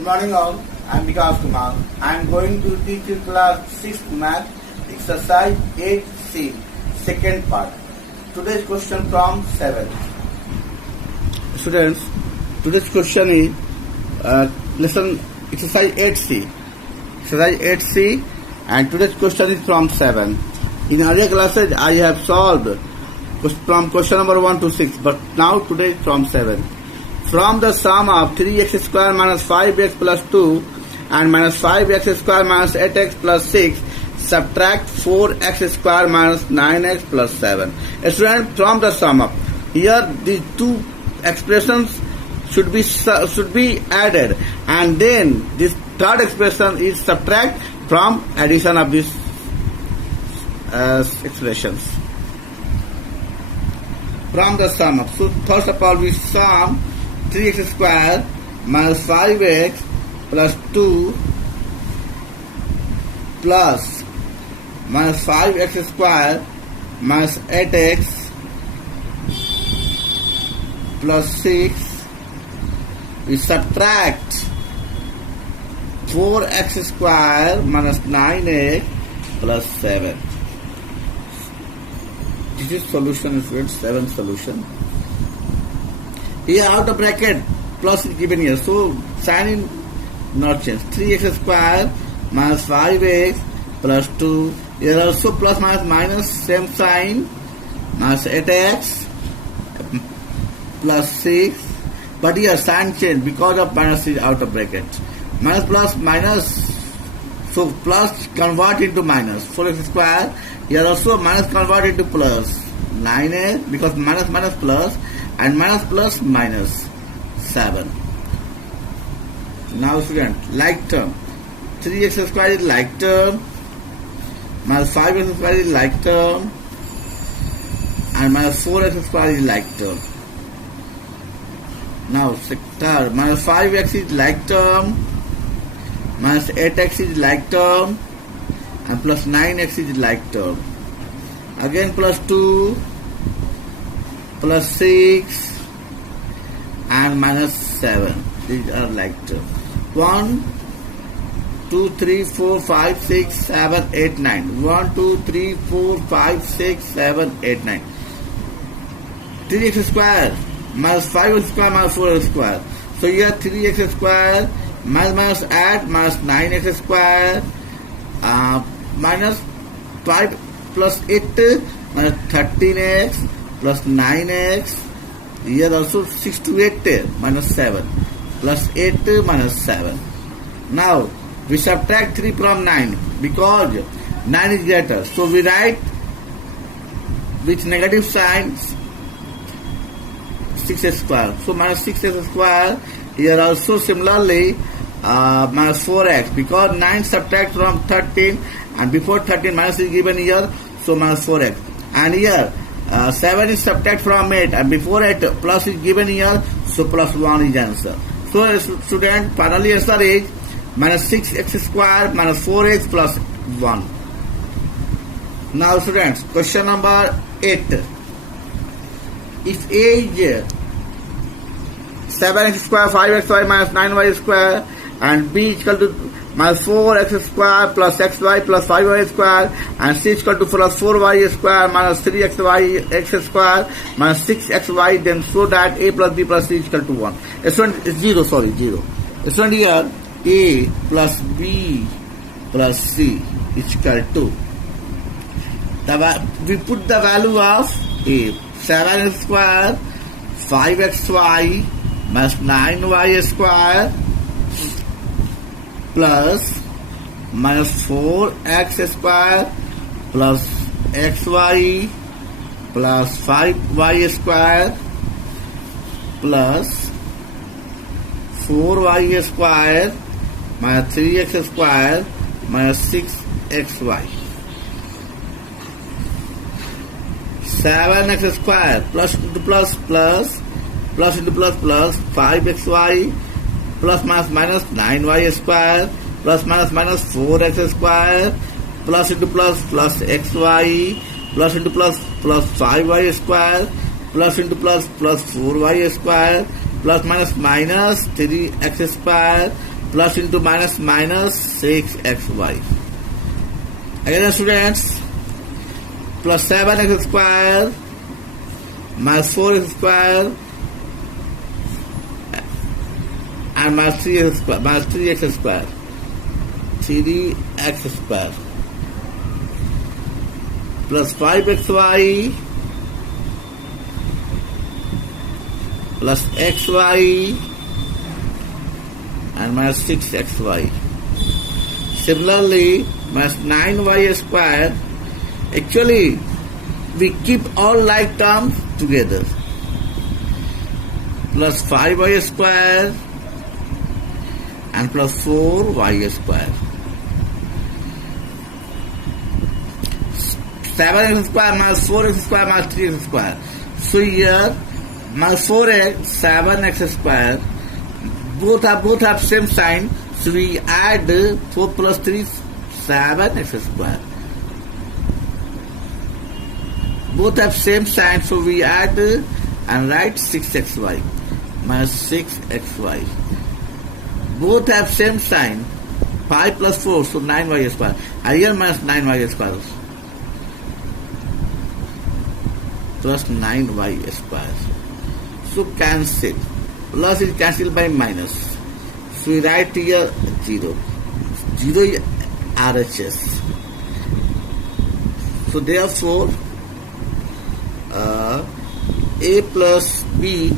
Good morning all. I am Vikas Kumar. I am going to teach you class 6th math exercise 8C second part. Today's question from 7. Students, today's question is lesson exercise 8C. Exercise 8C and today's question is from 7. In earlier classes I have solved from question number 1 to 6, but now today from 7. From the sum of 3x square minus 5x plus 2 and minus 5x square minus 8x plus 6, subtract 4x square minus 9x plus 7. Student, from the sum of, here these two expressions should be added, and then this third expression is subtract from addition of these expressions. From the sum of, so first of all we sum 3x square minus 5x plus 2 plus minus 5x square minus 8x plus 6. We subtract 4x square minus 9x plus 7. This is solution, students, 7 solution. Here out of bracket plus is given here, so sign in not change. 3x square minus 5x plus 2. Here also plus minus same sign, minus 8x plus 6. But here sign change because of minus is out of bracket. Minus plus minus, so plus convert into minus. 4x square. Here also minus convert into plus. 9x because minus minus plus. And minus plus minus 7. Now student, like term. 3x square is like term. Minus 5x square is like term. And minus 4x square is like term. Now third, minus 5x is like term. Minus 8x is like term. And plus 9x is like term. Again plus 2. Plus 6 and minus 7. These are like terms. 1, 2, 3, 4, 5, 6, 7, 8, 9. 1, 2, 3, 4, 5, 6, 7, 8, 9. 3x square minus 5x square minus 4x square. So here 3x square minus add minus 9x square minus 5 plus 8 minus 13x plus 9x, here also 6 to 8 minus 7, plus 8 minus 7. Now, we subtract 3 from 9, because 9 is greater. So, we write with negative signs 6x square. So, minus 6x square, here also similarly minus 4x, because 9 subtract from 13, and before 13 minus is given here, so minus 4x. And here, 7 is subtract from 8 and before 8 plus is given here, so plus 1 is answer. So student, finally answer is minus 6x square minus 4x plus 1. Now students, question number 8. If A is 7x square 5x square minus 9y square and B is equal to minus 4x square plus xy plus 5y square and C is equal to plus 4y square minus 3xy x square minus 6xy, then show that A plus B plus C is equal to 1. Student, 0, sorry, 0. Student, here A plus B plus C is equal to, we put the value of A, 7x square 5xy minus 9y square plus minus 4x square plus xy plus 5y square plus 4y square minus 3x square minus 6xy. 7x square plus into plus plus plus into plus plus 5xy plus minus 9y square plus minus 4x square plus into plus xy plus into plus 5y square plus into plus 4y square plus minus 3x square plus into minus minus 6xy. Again students, plus 7x square minus 4x square and minus 3x square, minus 3x square, 3x square plus 5xy plus xy and minus 6xy. Similarly, minus 9y square. Actually, we keep all like terms together. Plus 5y square and plus 4y square. 7x square minus 4x square minus 3x square. So here minus 4x, 7x square. Both have same sign. So we add 4 plus 3, 7x square. Both have same sign, so we add and write 6xy minus 6xy. Both have same sign. 5 plus 4, so 9y square. And here minus 9y square. Plus 9y square. So cancel. Plus is cancelled by minus. So we write here 0. 0 is RHS. So therefore, A plus B.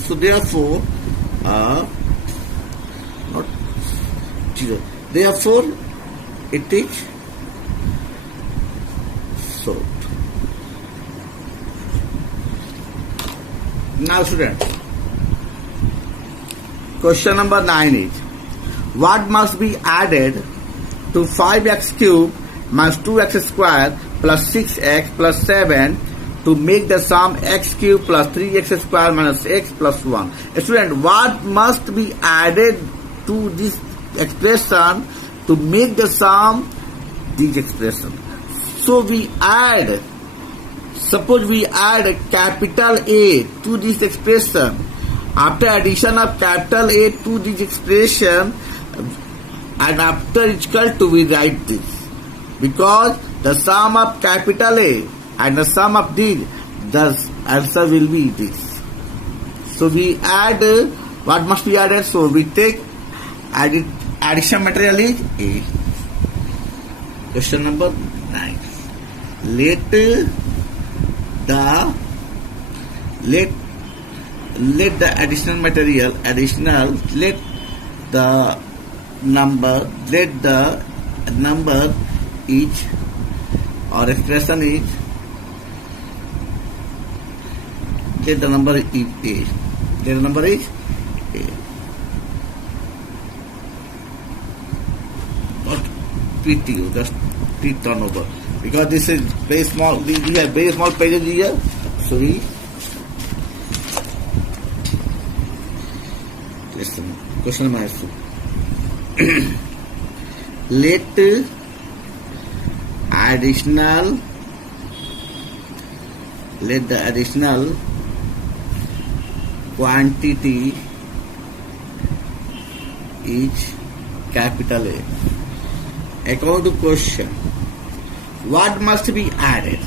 So therefore, not 0. Therefore, it is solved. Now students, question number 9 is, what must be added to 5x cube minus 2x square plus 6x plus 7 to make the sum x cube plus 3x square minus x plus 1? Student, what must be added to this expression to make the sum this expression? So we add, suppose we add a capital A to this expression. After addition of capital A to this expression and after equal to, we write this. Because the sum of capital A and the sum of this, the answer will be this. So we add, what must be added? So we take addition material is A. Question number 9. Let the additional material, let the number each or expression is, let the number is A. Let the number is A. Not PTO, just T turnover. Because this is very small, we have very small pages here. So we listen. Question number 2. Let the additional quantity is capital A. According to question, what must be added?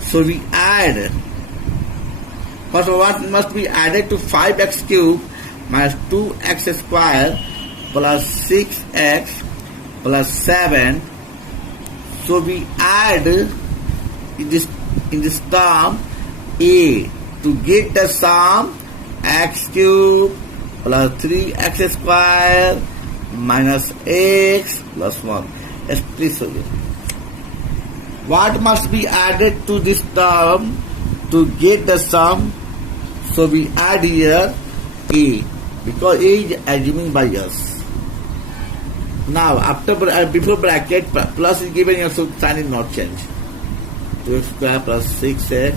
So we add, first what must be added to 5x cube minus 2x square plus 6x plus 7. So we add in this term A to get the sum x cube plus 3x square minus x plus 1. Yes, please solve it. What must be added to this term to get the sum? So we add here A, because A is assuming by us. Now after before bracket plus is given here, so sign is not change. 2x square plus 6x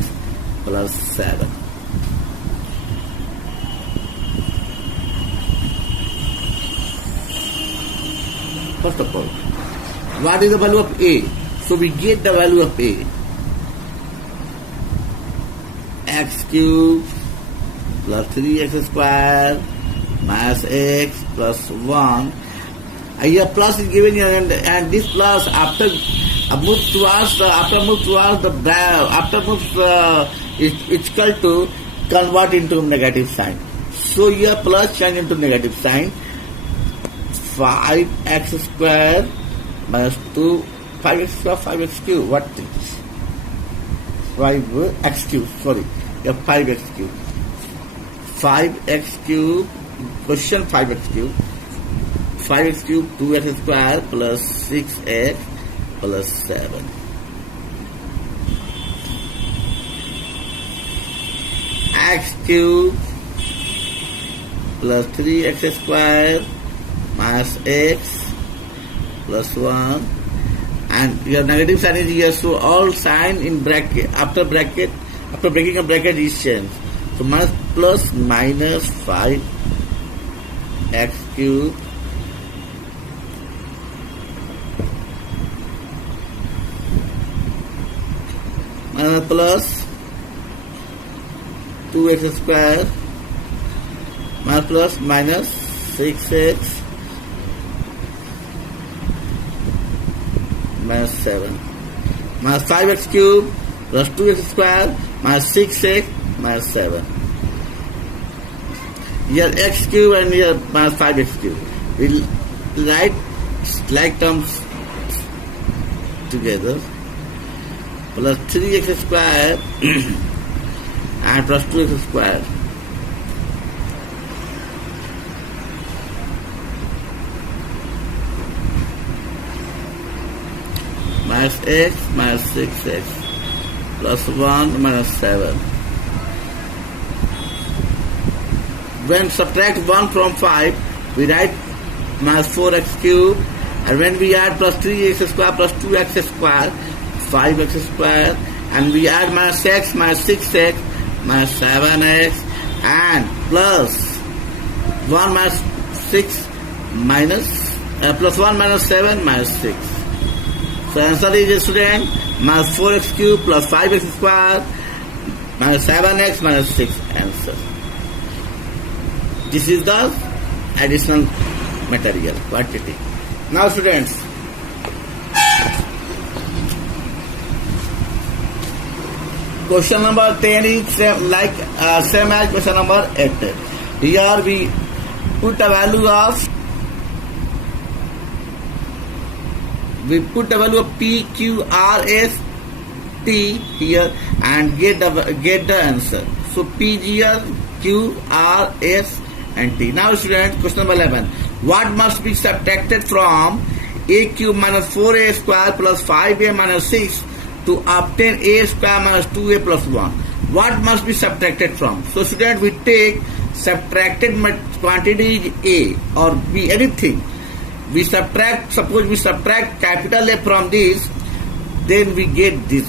plus 7. First of all, what is the value of A? So we get the value of A. X cube plus 3x square minus x plus 1. Here plus is given here, and this plus after move towards it's equal to convert into negative sign. So here plus change into negative sign. 5x square minus 5x square, 5x cube. What is 5x cube? Sorry, yeah, 5x cube. 5x cube. Question 5x cube. 5x cube 2x square plus 6x plus 7. X cube plus 3x square minus x plus 1, and your negative sign is here, so all sign in bracket, after breaking a bracket is changed. So minus plus minus 5x cube minus plus 2x square minus plus minus 6x minus 7 minus 5x cube plus 2x square minus 6x minus 7. Here x cube and here minus 5x cube. We'll write like terms together. Plus 3x square and plus 2x square. Minus x minus 6x plus 1 minus 7. When subtract 1 from 5, we write minus 4x cube, and when we add plus 3x square plus 2x square, 5x square, and we add minus x minus 6x minus 7x, and plus 1 minus 6 minus plus 1 minus 7 minus 6. So answer is, student, minus 4x cube plus 5x square minus 7x minus 6 answer. This is the additional material quantity. Now students, question number 10 is same as question number 8. Here we put a value of P, Q, R, S, T here and get the answer. So P here, Q, R, S and T. Now students, question number 11. What must be subtracted from a cube minus 4a square plus 5a minus 6 to obtain a square minus 2a plus 1? What must be subtracted from? So student, we take subtracted quantity A or B, anything. We subtract, suppose we subtract capital A from this, then we get this.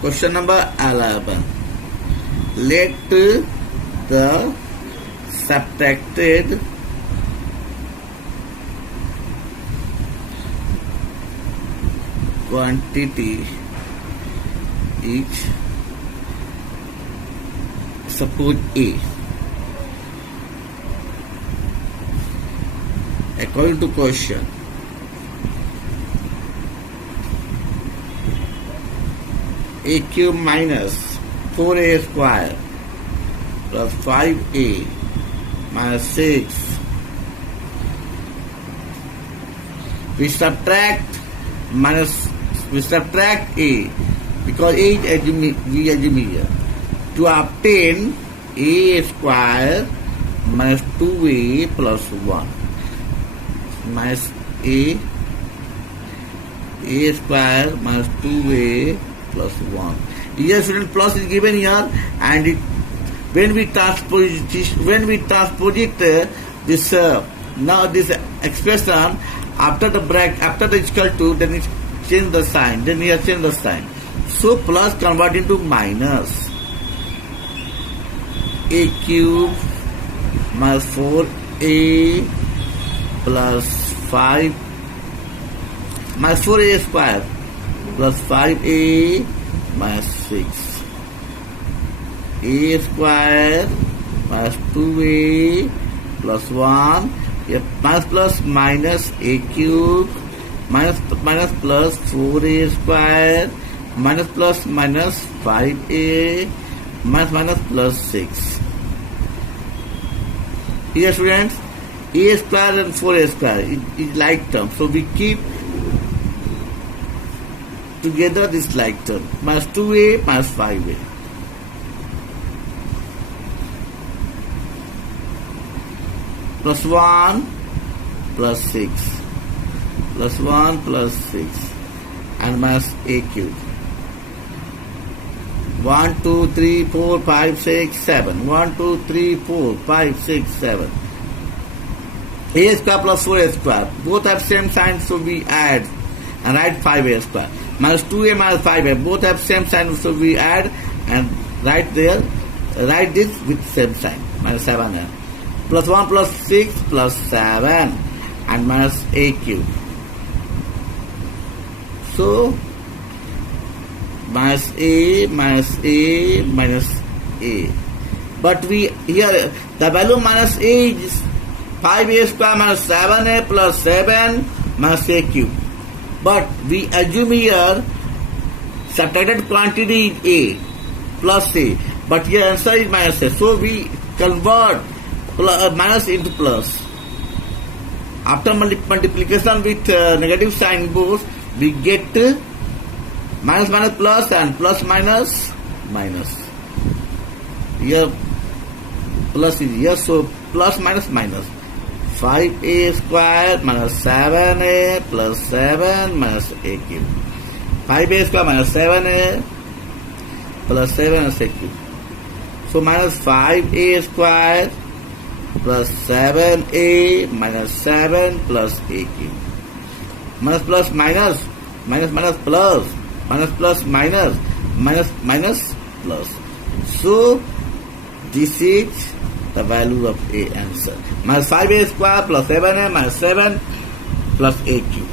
Question number 11. Let the subtracted quantity each, suppose A. According to question, a cube minus 4a square plus 5a minus 6. We subtract a because a is assume here to obtain a square minus 2a plus 1 minus a square minus 2a plus 1. Here student plus is given here, and when we transpose it this now this expression after the bracket, after the equal to, then it change the sign, then here change the sign. So plus convert into minus a cube minus 4a plus 5 minus 4a square plus 5a minus 6 a square minus 2a plus 1, minus plus minus a cube minus plus 4a square minus plus minus 5a minus plus 6. Here students, a square and 4a square is like term, so we keep together this like term, minus 2a minus 5a. Plus 1 plus 6 plus 1 plus 6 and minus a cube. 1, 2, 3, 4, 5, 6, 7. 1, 2, 3, 4, 5, 6, 7. A square plus 4a square. Both have same sign, so we add and write 5a square. Minus 2a minus 5a. Both have same sign, so we add and write there. Write this with same sign. Minus 7a. Plus 1 plus 6 plus 7 and minus a cube. So minus a minus a minus a. But we here the value minus a is 5a square minus 7a plus 7 minus a cube. But we assume here subtracted quantity is a plus a. But here answer is minus a. So we convert minus into plus. After multiplication with negative sign both, we get minus minus plus and plus minus minus. Here plus is here, so plus minus minus. 5a square minus 7a plus 7 minus a cube. 5a square minus 7a plus 7 minus a cube. So minus 5a square plus 7a minus 7 plus a cube. Minus plus minus, minus minus plus, minus plus minus, minus minus plus. So this is the value of a answer. Minus 5a square plus 7a minus 7 plus a cube.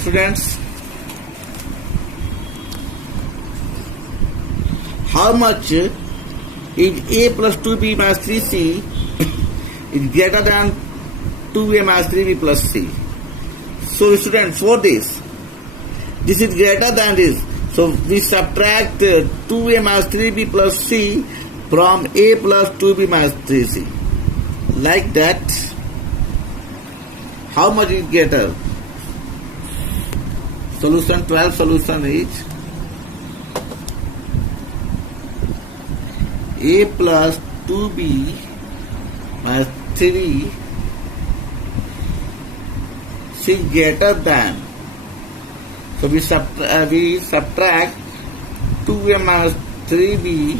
Students, how much is a plus 2b minus 3c is greater than 2a minus 3b plus c? So students, for this is greater than this. So we subtract 2a minus 3b plus c from a plus 2b minus 3c. Like that, how much is greater? Solution 12 solution is a plus 2b minus 3 is greater than. So we subtract 2a minus 3b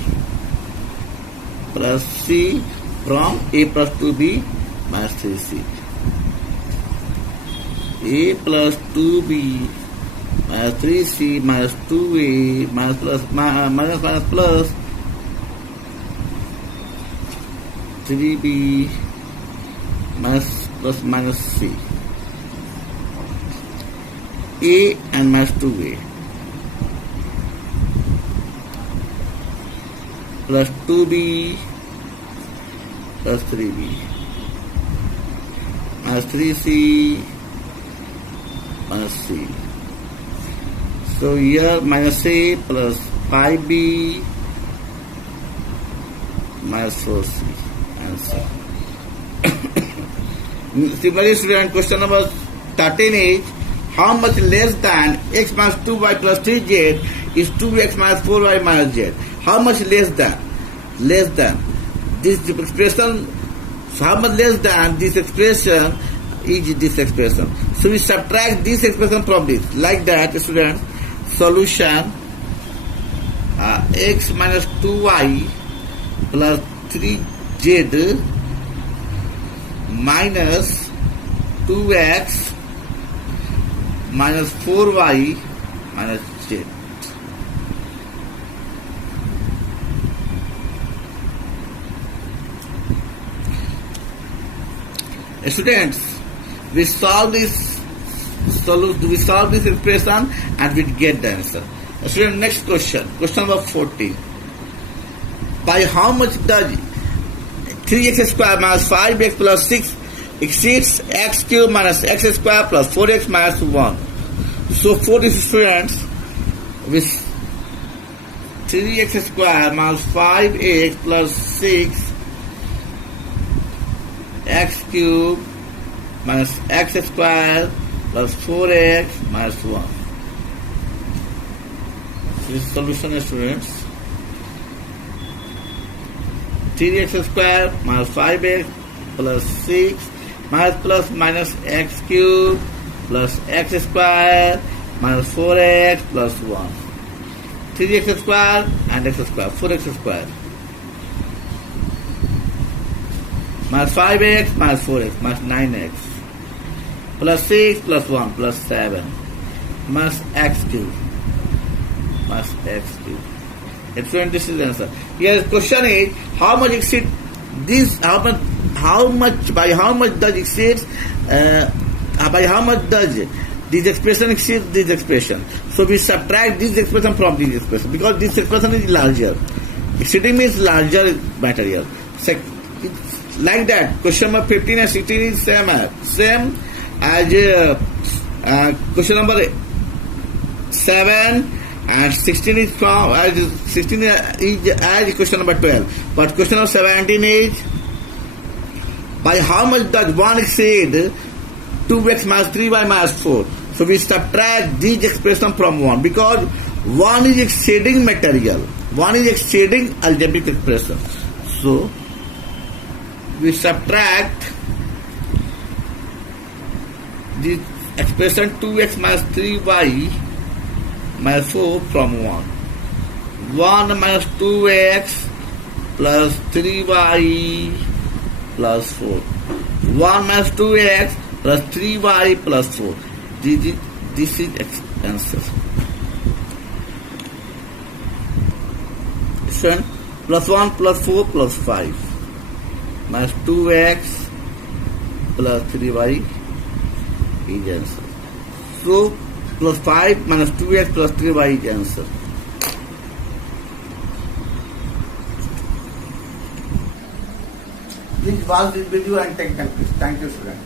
plus c from a plus 2b minus 3c. A plus 2b minus 3c minus 2a minus plus minus minus plus 3b minus plus minus c. A and minus 2a plus 2b plus 3b minus 3c minus c. So here minus a plus 5b minus 4c answer. Similarly, student, question number 13 is how much less than x minus 2y plus 3z is 2x minus 4y minus z? How much less than? Less than. This expression, so how much less than this expression is this expression? So we subtract this expression from this. Like that, students, solution x minus 2y plus 3z minus 2x minus 4y minus z. Students, we solve this we solve this expression and we get the answer. Student, next question. Question number 14. By how much does 3x square minus 5x plus 6 exceeds x cube minus x square plus 4x minus 1? So for these students, with 3x square minus 5x plus 6 x cube minus x square plus 4x minus 1. This is solution, students. 3x square minus 5x plus 6 plus minus x cube plus x square minus 4x plus 1. 3x square and x square, 4x square. Minus 5x minus 4x minus 9x plus 6 plus 1 plus 7 minus x cube minus x cube. Excellent, this is the answer. Here the question is how much exceed this, by how much does exceed by how much does this expression exceed this expression? So we subtract this expression from this expression because this expression is larger. Exceeding means larger material. Like that, question number 15 and 16 is same as question number 7 and 16 is from 16 is as question number 12. But question number 17 is by how much does 1 exceed 2x minus 3y minus 4? So we subtract this expression from 1 because 1 is exceeding material. 1 is exceeding algebraic expression. So we subtract the expression 2x minus 3y minus 4 from 1. 1 minus 2x plus 3y plus 4. 1 minus 2x plus 3y plus 4. This is answer. Plus 1 plus 4 plus 5 minus 2x plus 3y is answer. So plus 5 minus 2x plus 3y is answer. Please watch this video and take them. Thank you, students.